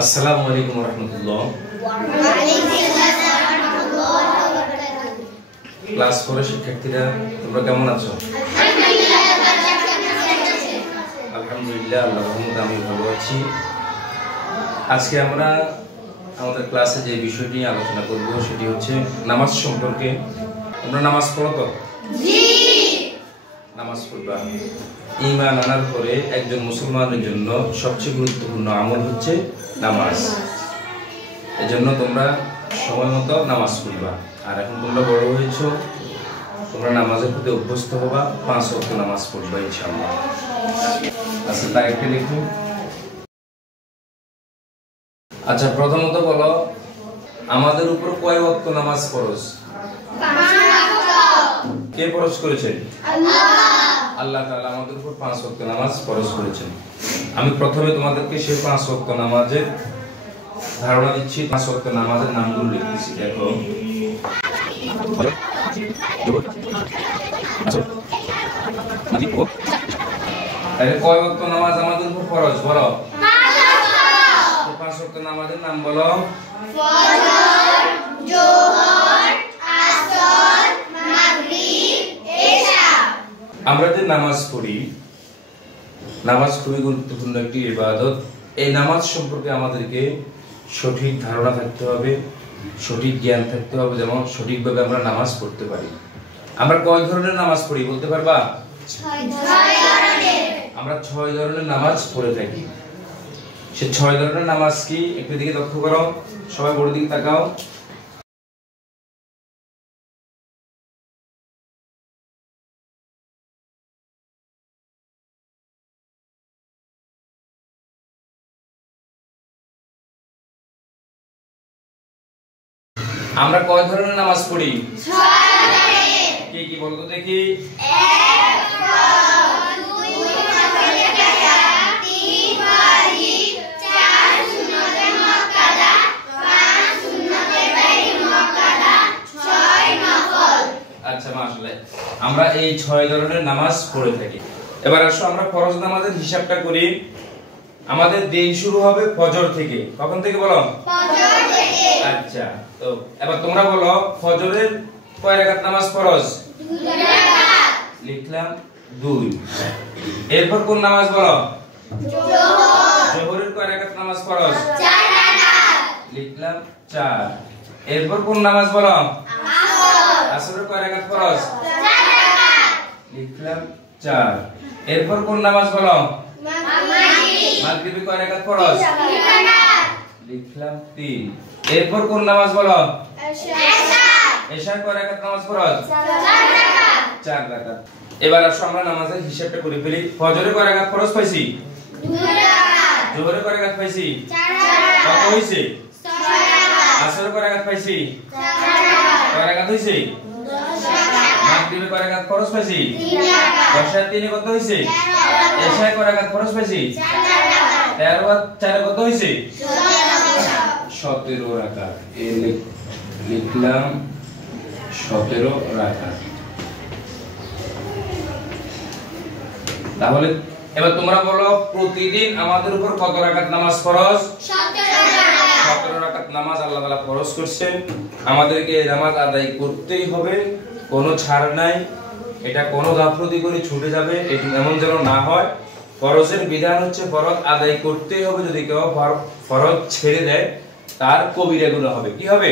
আসসালামু আলাইকুম ওয়া রাহমাতুল্লাহ। ক্লাস 4 এর শিক্ষার্থীরা তোমরা কেমন আছো? আলহামদুলিল্লাহ, আল্লাহর রহমতে আমি ভালো আছি। আজকে আমরা আমাদের ক্লাসে যে বিষয়টি নিয়ে আলোচনা করব সেটি হচ্ছে নামাজ সম্পর্কে। তোমরা নামাজ পড়ো তো? জি। নামাজ পড়বা। ঈমান আনার পরে একজন মুসলমানের জন্য সবচেয়ে গুরুত্বপূর্ণ আমল হচ্ছে নামাজ। এজন্য তোমরা সময় মতো নামাজ পড়বা। আর এখন তোমরা বড় হয়েছো, তোমরা নামাজের প্রতি অভ্যস্ত হবা, 5 ওয়াক্ত নামাজ পড়বা ইনশাআল্লাহ। আচ্ছা, তাই একটু লিখুন। আচ্ছা, প্রথমত বলো, আমাদের উপর কয় ওয়াক্ত নামাজ ফরজ? 5 ওয়াক্ত। কে ফরজ করেছেন? আল্লাহ তাআলা আমাদের উপর 5 ওয়াক্ত নামাজ ফরজ করেছেন। আমি প্রথমে তোমাদেরকে সেই 5 ওয়াক্ত নামাজের ধারণা দিচ্ছি। 5 ওয়াক্ত নামাজের নামগুলো লিখতেছি, দেখো। কয় ওয়াক্ত নামাজ আমাদের উপর ফরজ বলো? 5 ওয়াক্ত নামাজের নাম বলো। ফজর, যোহর, আসর, মাগরিব, ইশা। আমরা যে নামাজ পড়ি, নামাজ খুবই গুরুত্বপূর্ণ একটি ইবাদত। এই নামাজ সম্পর্কে আমাদেরকে সঠিক ধারণা থাকতে হবে, সঠিক জ্ঞান থাকতে হবে, যেমন সঠিকভাবে আমরা নামাজ পড়তে পারি। আমরা কয় ধরনের নামাজ পড়ি বলতে পারবা? 6 ধরনের। আমরা 6 ধরনের নামাজ পড়ে থাকি। সে 6 ধরনের নামাজ কি একটু দিকে লক্ষ্য করো, সবাই বড় দিকে তাকাও। আমরা কয় ধরনের নামাজ পড়ি? 6 ধরনের। কি কি বলতো দেখি? 1 ফরজ, 2 নফলে কাজা, 3 ওয়াজিব, 4 সুন্নতে মুআক্কাদা, 5 সুন্নতে গায়রে মুআক্কাদা, 6 নফল। আচ্ছা, মাশাআল্লাহ। আমরা এই 6 ধরনের নামাজ পড়ে থাকি। এবার আসো আমরা ফরজ নামাজের হিসাবটা করি। আমাদের দিন শুরু হবে ফজর থেকে। কখন থেকে বলো? ফজর থেকে। আচ্ছা, তো এবার তোমরা বলো, ফজরের কয় রাকাত নামাজ ফরজ? 2 রাকাত। লিখলাম 2। এরপর কোন নামাজ বলো? যোহর। যোহরের কয় রাকাত নামাজ ফরজ? 4 রাকাত। লিখলাম 4। এরপর কোন নামাজ বলো? আসর। আসরের কয় রাকাত ফরজ? 4 রাকাত। লিখলাম 4। এরপর কোন নামাজ বলো? মাগরিব। মাগরিবের কয় রাকাত ফরজ? 3 রাকাত। লিখলাম 3। এরপর কোন নামাজ বলো? এশা। এশার কয় রাকাত নামাজ ফরজ? 4 রাকাত। 4 রাকাত। এবার আসো আমরা নামাজের হিসাবটা করে ফেলি। ফজরে কয় রাকাত ফরজ পাইছি? 2 রাকাত। যোহরে কয় রাকাত পাইছি? 4 রাকাত। কত হইছে? 6 রাকাত। আসরে কয় রাকাত পাইছি? 4 রাকাত। কয় রাকাত হইছে? 10 রাকাত। মাগরিবে কয় রাকাত ফরজ পাইছি? 3 রাকাত। 10 আর 3 কত হইছে? 13 রাকাত। এশায় কয় রাকাত ফরজ পাইছি? 4 রাকাত। 13 আর 4 কত হইছে? 17 17 রাকাত। রাকাত। লিখলাম 17 রাকাত। তাহলে এবার তোমরা বলো, প্রতিদিন আমাদের উপর কত রাকাত নামাজ ফরজ? 17 রাকাত। 17 রাকাত নামাজ আল্লাহ তাআলা ফরজ করেছেন। আমাদেরকে এই নামাজ আদায় করতেই হবে, কোনো ছাড় নাই। এটা কোনো গাফলতি করে ছুটে যাবে এটা এমন যেন না হয়। ফরজের বিধান হচ্ছে ফরজ আদায় করতেই হবে। যদি কেউ ফরজ ছেড়ে দেয় তার কবিরা গুনাহ হবে। কি হবে?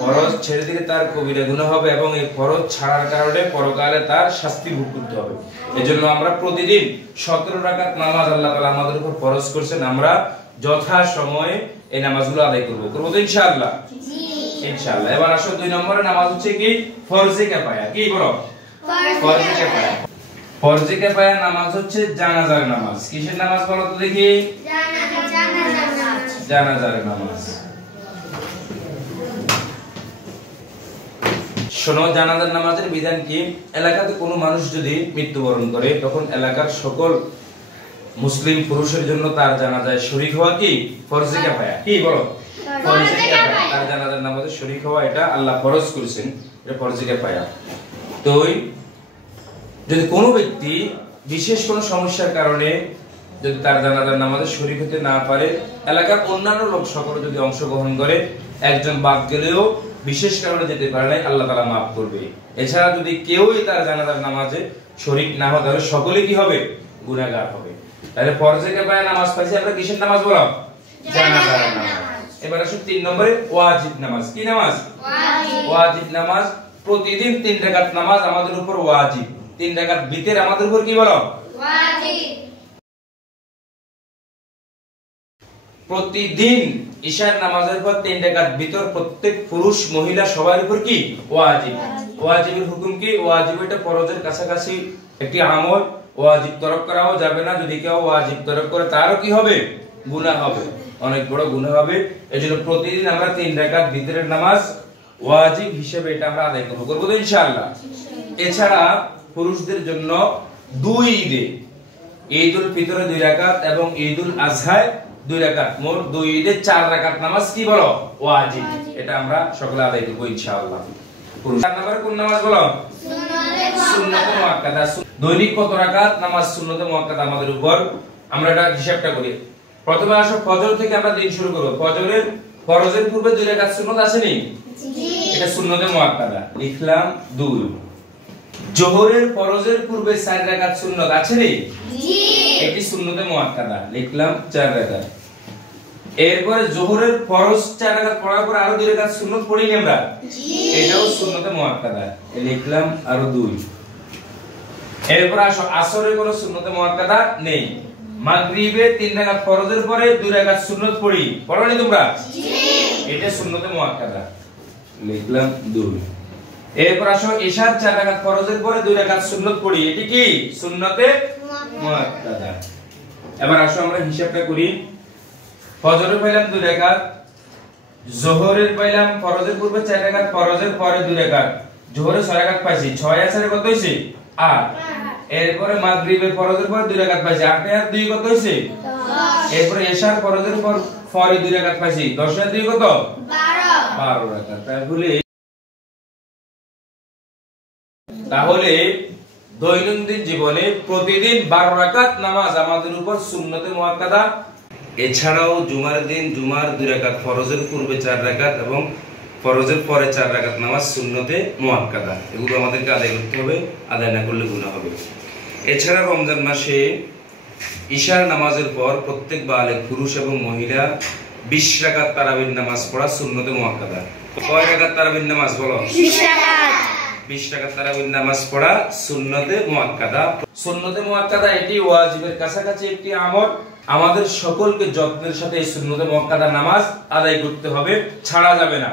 ফরজ ছেড়ে দিলে তার কবিরা গুনাহ হবে এবং এই ফরজ ছাড়ার কারণে পরকালে তার শাস্তি ভোগ করতে হবে। এজন্য আমরা প্রতিদিন 17 রাকাত নামাজ আল্লাহ তাআলা আমাদের উপর ফরজ করেছেন। আমরা যথা সময়ে এই নামাজগুলো আদায় করব। করব তো ইনশাআল্লাহ? জি। ইনশাআল্লাহ। এবার আসো 2 নম্বরের নামাজ হচ্ছে কি? ফরজে কিফায়া। কি বলো? ফরজে কিফায়া। ফরজে কিফায়া নামাজ হচ্ছে জানাজার নামাজ। কিসের নামাজ বলো তো দেখি? জানাজার নামাজ। শোনো, জানাজার নামাজের বিধান কি? এলাকাতে কোনো মানুষ যদি মৃত্যুবরণ করে তখন এলাকার সকল মুসলিম পুরুষের জন্য তার জানাজায় শরীক হওয়া কি? ফরজে কিফায়া। কি বলো? ফরজে কিফায়া। তার জানাজার নামাজে শরীক হওয়া এটা আল্লাহ ফরজ করেছেন, এটা ফরজে কিফায়া। তো যদি কোনো ব্যক্তি বিশেষ কোনো সমস্যার কারণে যদি তার জানাজার নামাজে শরীক হতে না পারে, এলাকার অন্যান্য লোক সকলে যদি অংশগ্রহণ করে, একজন বাদ গেলেও বিশেষ কারণে যেতে পারে না, আল্লাহ তাআলা মাফ করবে। এছাড়া যদি কেউই তার জানাজার নামাজে শরীক না হয় তাহলে সকলে কি হবে? গুনাহগার হবে। তাহলে ফরজে কিফায়া নামাজ পাইছি আমরা, কিসের নামাজ বলো? জানাজার নামাজ। এবার আসুন 3 নম্বরে ওয়াজিব নামাজ। কি নামাজ? ওয়াজিব নামাজ। প্রতিদিন 3 রাকাত নামাজ আমাদের উপর ওয়াজিব। 3 রাকাত বিতর আমাদের উপর কি বলো? ওয়াজিব। প্রতিদিন ইশার নামাজের পর 3 রাকাত বিতর প্রত্যেক পুরুষ মহিলা সবার উপর কি? ওয়াজিব। ওয়াজিবের হুকুম কি? ওয়াজিব এটা ফরজের কাছাকাছি একটি আমল। ওয়াজিব তরক করাও যাবে না। যদি কেউ ওয়াজিব তরক করে তারও কি হবে? গুনাহ হবে, অনেক বড় গুনাহ হবে। এজন্য প্রতিদিন আমরা 3 রাকাত বিতরের নামাজ ওয়াজিব হিসেবে এটা আমরা আদায় করব তো ইনশাআল্লাহ। এছাড়া পুরুষদের জন্য 2 ঈদে, ঈদুল ফিতরে 2 রাকাত এবং ঈদুল আজহায় 2 রাকাত, মোট 2 ঈদে 4 রাকাত নামাজ কি বলো? ওয়াজিব। এটা আমরা সকলে আদায় করব ইনশাআল্লাহ। পুরুষ 4 নম্বরে কোন নামাজ বলো? সুন্নতে মুআক্কাদা। দৈনিক কত রাকাত নামাজ সুন্নতে মুআক্কাদা আমাদের উপর? আমরা এটা হিসাবটা করি। প্রথমে আসো ফজর থেকে আমরা দিন শুরু করব। ফরজের পূর্বে 2 রাকাত সুন্নত আছে নি? জি। এটা সুন্নতে মুআক্কাদা, লিখলাম 2। জোহরের ফরজের পূর্বে 4 রাকাত সুন্নত আছে নি? জি। এটি সুন্নতে মুআক্কাদা, লিখলাম 4 রাকাত। এরপরে জোহরের ফরজ 4 রাকাত পড়ার পর আরো 2 রাকাত সুন্নত পড়ি নি আমরা? জি। এটাও সুন্নতে মুআক্কাদা, লিখলাম আরো 2। এরপর আসো আসরের কোনো সুন্নতে মুআক্কাদা নেই। মাগরিবে 3 রাকাত ফরজের পরে 2 রাকাত সুন্নত পড়ি, পড়োনি তোমরা? জি। এটা সুন্নতে মুআক্কাদা, লিখলাম 2। এরপর আসো ইশার 4 রাকাত ফরজের পরে 2 রাকাত সুন্নত পড়ি, এটি কি? সুন্নতে মুআক্কাদা। এবার আসো আমরা হিসাবটা করি। ফজরের পাইলাম 2 রাকাত, যোহরের পাইলাম ফরজের পূর্বে 4 রাকাত, ফরজের পরে 2 রাকাত, যোহরে 6 রাকাত পাইছি, 6 আসরে কত হইছে? 8। এরপরে মাগরিবের ফরজের পরে 2 রাকাত পাইছি, 8 আর 2 কত হইছে? 10। এরপরে ইশার ফরজের পরে 2 রাকাত পাইছি, 10 আর 2 কত? 12 রাকাত। তাহলে দৈনন্দিন জীবনে প্রতিদিন 12 রাকাত নামাজ আমাদের উপর সুন্নতে মুআক্কাদা। এছাড়াও জুমার দিন জুমার 2 রাকাত, ফরজের পূর্বে 4 রাকাত এবং ফরজের পরে 4 রাকাত নামাজ সুন্নতে মুআক্কাদা। এগুলো আমাদেরকে আদায় করতে হবে, আদায় না করলে গুনাহ হবে। এছাড়া রমজান মাসে ইশার নামাজের পর প্রত্যেক বালেগ পুরুষ এবং মহিলা 20 রাকাত তারাবির নামাজ পড়া সুন্নতে মুআক্কাদা। কয় রাকাত তারাবির নামাজ বলো? 20 রাকাত। 20 রাকাত তারাবির নামাজ পড়া সুন্নতে মুআক্কাদা। সুন্নতে মুআক্কাদা এটি ওয়াজিবের কাছাকাছি একটি আমল। আমাদের সকলকে যত্নের সাথে এই সুন্নতে মুআক্কাদা নামাজ আদায় করতে হবে, ছাড়া যাবে না।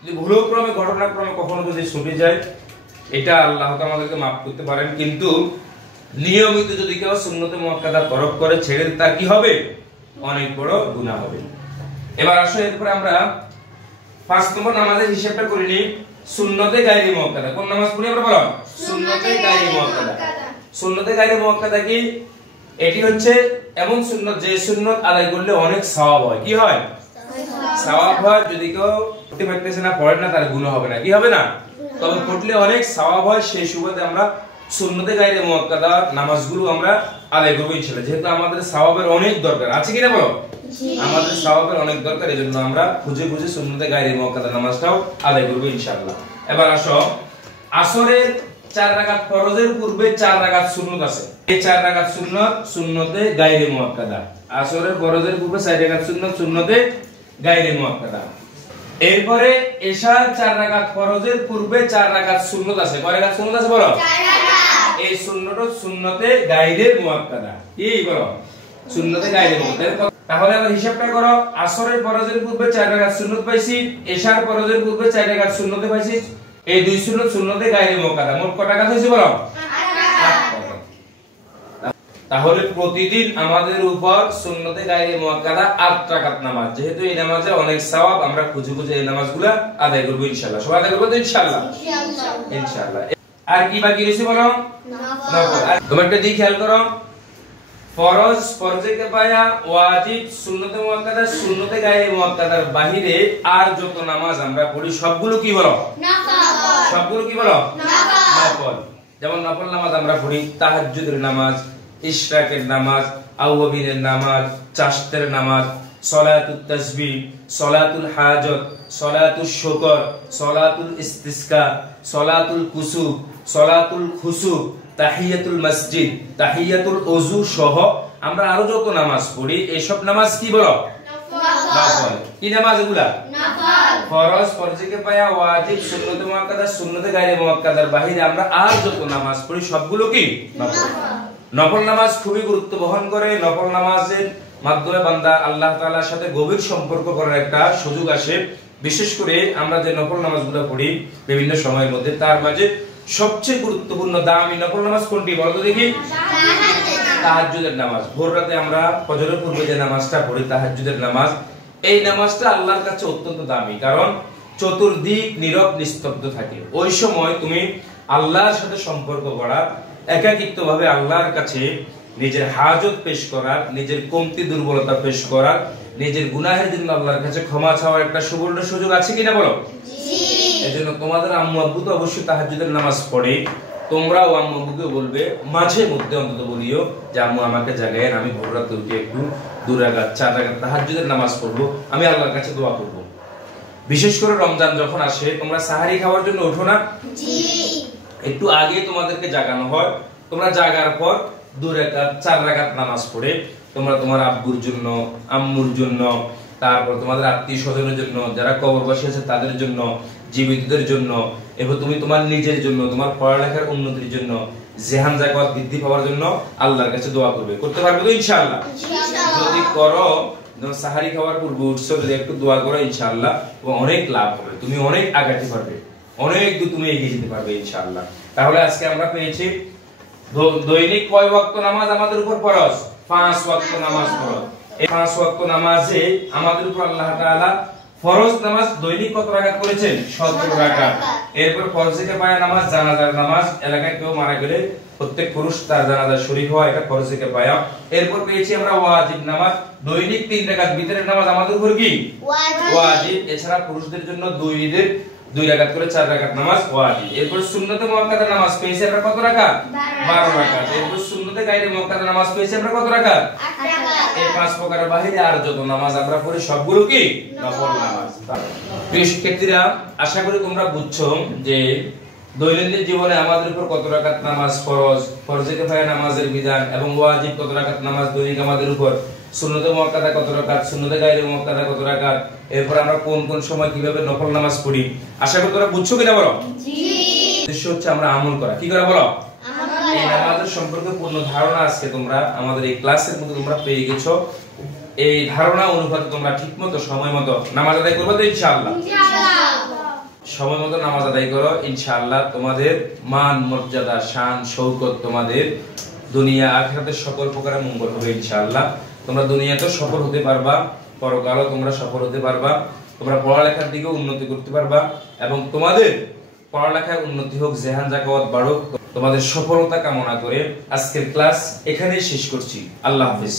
যদি ভুলক্রমে ঘটনাক্রমে কখনো যদি ছুটে যায়, এটা আল্লাহ তাআলা আমাদেরকে মাফ করতে পারেন, কিন্তু নিয়মিত যদি কেউ সুন্নতে মুআক্কাদা তরক করে ছেড়ে তার কি হবে? অনেক বড় গুনাহ হবে। এবার আসো এরপর আমরা 5 নম্বর নামাজের হিসাবটা করে নিই। সুন্নতে গায়রে মুআক্কাদা। কোন নামাজ পড়ি আমরা বলো? সুন্নতে গায়রে মুআক্কাদা। সুন্নতে গায়রে মুআক্কাদা কি? এটি হচ্ছে এমন সুন্নত যে সুন্নত আদায় করলে অনেক সওয়াব হয়। কি হয়? সওয়াব হয়। যদি কেউ পড়তে পারতেছে না, পড়ে না, তার গুনাহ হবে না। কি হবে না? তবে পড়লে অনেক সওয়াব হয়। সেই সুবাদে আমরা সুন্নতে গায়রে মুআক্কাদা নামাজগুলো আমরা আদায় করব ইনশাআল্লাহ। যেহেতু আমাদের সওয়াবের অনেক দরকার আছে, কি না বলো? আমাদের সওয়াবের অনেক দরকার, এজন্য আমরা খুঁজে খুঁজে সুন্নতে গায়রে মুআক্কাদা নামাজটাও আদায় করব ইনশাআল্লাহ। এবার আসো আসরের 4 রাকাত ফরজের পূর্বে 4 রাকাত সুন্নত আছে। এই 4 রাকাত সুন্নত সুন্নতে গায়রে মুআক্কাদা। আসরের ফরজের পূর্বে 4 রাকাত সুন্নত সুন্নতে গায়রে মুআক্কাদা। এরপরে ইশার 4 রাকাত ফরজের পূর্বে 4 রাকাত সুন্নত আছে। কয় রাকাত সুন্নত আছে বলো? 4 রাকাত। এই সুন্নতও সুন্নতে গায়রে মুআক্কাদা। কি বলো? সুন্নতে গায়রে মুআক্কাদা। তাহলে আমরা হিসাবটা করো। আসরের ফরজের পূর্বে 4 রাকাত সুন্নত পাইছি, ইশার ফরজের পূর্বে 4 রাকাত সুন্নতে পাইছি। এই 2 সুন্নত সুন্নতে গায়রে মুআক্কাদা। মোট কত রাকাত হইছে বলো? 8 রাকাত। তাহলে প্রতিদিন আমাদের উপর সুন্নতে গায়রে মুআক্কাদা 8 রাকাত নামাজ। যেহেতু এই নামাজে অনেক সওয়াব, আমরা খুঁজে খুঁজে এই নামাজগুলো আদায় করব ইনশাআল্লাহ। সবাই আদায় করব তো ইনশাআল্লাহ? ইনশাআল্লাহ। আর কি বাকি রয়েছে বলো? নফল। তোমরা একটা দিক খেয়াল করো। ফরজ, ফরজে কিফায়া, ওয়াজিব, সুন্নতে মুআক্কাদা, সুন্নতে গায়রে মুআক্কাদার বাহিরে আর যত নামাজ আমরা পড়ি সবগুলো কি বলো? নফল। সবগুলো কি বলো? নফল। নফল। যেমন নফল নামাজ আমরা পড়ি তাহাজ্জুদের নামাজ, ইশরাকের নামাজ, আওয়াবিনের নামাজ, চাশতের নামাজ, সলাতুত তাসবিহ, সলাতুল হাজত, সলাতুল শুকর, সলাতুল ইস্তিসকা, সলাতুল কুসুফ, সলাতুল খুসুফ, তাহিয়াতুল মসজিদ, তাহিয়াতুল ওযু সহ আমরা আরো যত নামাজ পড়ি এসব নামাজ কি বলো? নফল। কি নামাজ এগুলা? নফল। ফরজ, ফরজে কিফায়া, ওয়াজিব, সুন্নতে মুআক্কাদা, সুন্নতে গায়রে মুআক্কাদার বাহিরে আমরা আর যত নামাজ পড়ি সবগুলো কি নফল। নফল নামাজ খুবই গুরুত্ব বহন করে। নফল নামাজের মাধ্যমে বান্দা আল্লাহ তাআলার সাথে গভীর সম্পর্ক করার একটা সুযোগ আসে। বিশেষ করে আমরা যে নফল নামাজগুলো পড়ি বিভিন্ন সময়ের মধ্যে তার মাঝে সবচেয়ে গুরুত্বপূর্ণ দামি নফল নামাজ কোনটি বলো তো দেখি? তাহাজ্জুদের নামাজ। ভোর রাতে আমরা ফজরের পূর্বে যে নামাজটা পড়ি তাহাজ্জুদের নামাজ, এই নামাজটা আল্লাহর কাছে অত্যন্ত দামি, কারণ চতুর্দিক নীরব নিস্তব্ধ থাকে। ওই সময় তুমি আল্লাহর সাথে সম্পর্ক করার, একাকিত্বভাবে আল্লাহর কাছে নিজের হাজত পেশ করার, নিজের কমতি দুর্বলতা পেশ করার, নিজের গুনাহের জন্য আল্লাহর কাছে ক্ষমা চাওয়ার একটা সুবর্ণ সুযোগ আছে কিনা বলো? জি। এজন্য তোমাদের আম্মু আব্বু তো অবশ্যই তাহাজ্জুদের নামাজ পড়ে, তোমরাও আম্মু আব্বুকে বলবে মাঝে মধ্যে অন্তত বলিও যে আম্মু আমাকে জাগায়েন, আমি ভোর রাতে উঠে একটু 2 রাকাত 4 রাকাত তাহাজ্জুদের নামাজ পড়বো, আমি আল্লাহর কাছে দোয়া করব। বিশেষ করে রমজান যখন আসে তোমরা সাহারি খাওয়ার জন্য ওঠো না? জি। একটু আগে তোমাদেরকে জাগানো হয়, তোমরা জাগার পর 2 রাকাত 4 রাকাত নামাজ পড়ে তোমরা তোমার আব্বুর জন্য, আম্মুর জন্য, তারপর তোমাদের আত্মীয় স্বজনের জন্য, যারা কবরবাসী আছে তাদের জন্য, জীবিতদের জন্য, এবং তুমি তোমার নিজের জন্য, তোমার পড়ালেখার উন্নতির জন্য, জেহান জাকাত বৃদ্ধি পাওয়ার জন্য আল্লাহর কাছে দোয়া করবে। করতে পারবে তো ইনশাআল্লাহ? যদি করো, সাহারি খাওয়ার পূর্বে উঠছো, যদি একটু দোয়া করো ইনশাআল্লাহ অনেক লাভ হবে, তুমি অনেক আগাতে পারবে, অনেক দূর তুমি এগিয়ে যেতে পারবে ইনশাআল্লাহ। তাহলে আজকে আমরা পেয়েছি দৈনিক কয় ওয়াক্ত নামাজ আমাদের উপর ফরজ? 5 ওয়াক্ত নামাজ ফরজ। এই 5 ওয়াক্ত নামাজে আমাদের উপর আল্লাহ তাআলা ফরজ নামাজ দৈনিক কত রাকাত করেছেন? 17 রাকাত। এরপর ফরজে কিফায়া নামাজ, জানাজার নামাজ, এলাকায় কেউ মারা গেলে প্রত্যেক পুরুষ তার জানাজার শরীক হওয়া, এটা ফরজে কিফায়া। এরপর পেয়েছি আমরা ওয়াজিব নামাজ, দৈনিক 3 রাকাত বিতরের নামাজ আমাদের উপর কি? ওয়াজিব। এছাড়া পুরুষদের জন্য 2 ঈদের 2 রাকাত করে 4 রাকাত নামাজ ওয়াজিব। এরপর সুন্নতে মুআক্কাদা নামাজ পেয়েছি আমরা কত রাকাত? 12 রাকাত। এরপর সুন্নতে গায়রে মুআক্কাদা নামাজ পেয়েছি আমরা কত রাকাত? 8 রাকাত। এই 5 প্রকারের বাহিরে আর যত নামাজ আমরা পড়ি সবগুলো কি নফল নামাজ। প্রিয় শিক্ষার্থীরা, আশা করি তোমরা বুঝছো যে দৈনন্দিন জীবনে আমাদের উপর কত রাকাত নামাজ ফরজ, ফরজে কিফায়া নামাজের বিধান, এবং ওয়াজিব কত রাকাত নামাজ দৈনিক আমাদের উপর, সুন্নতে মুআক্কাদা কত রাকাত, সুন্নতে গায়রে মুআক্কাদা কত রাকাত, এরপর আমরা কোন কোন সময় কিভাবে নফল নামাজ পড়ি। আশা করি তোমরা বুঝছো কিনা বলো? জি। উদ্দেশ্য হচ্ছে আমরা আমল করা। কি করা বলো? আমল। এই নামাজের সম্পর্কে পূর্ণ ধারণা আজকে তোমরা আমাদের এই ক্লাসের মধ্যে তোমরা পেয়ে গেছো। এই ধারণা অনুপাতে তোমরা ঠিকমতো সময় মতো নামাজ আদায় করবে তো ইনশাআল্লাহ? ইনশাআল্লাহ। সময় মতো নামাজ আদায় করো ইনশাআল্লাহ, তোমাদের মান মর্যাদা শান শৌকত তোমাদের দুনিয়া আখিরাতের সকল প্রকারের মঙ্গল হবে ইনশাআল্লাহ। তোমরা দুনিয়াতেও সফল হতে পারবা, পরকালও তোমরা সফল হতে পারবা, তোমরা পড়ালেখার দিকেও উন্নতি করতে পারবা, এবং তোমাদের পড়ালেখায় উন্নতি হোক, জেহান জাকাত বাড়ুক, তোমাদের সফলতা কামনা করে আজকের ক্লাস এখানেই শেষ করছি। আল্লাহ হাফেজ।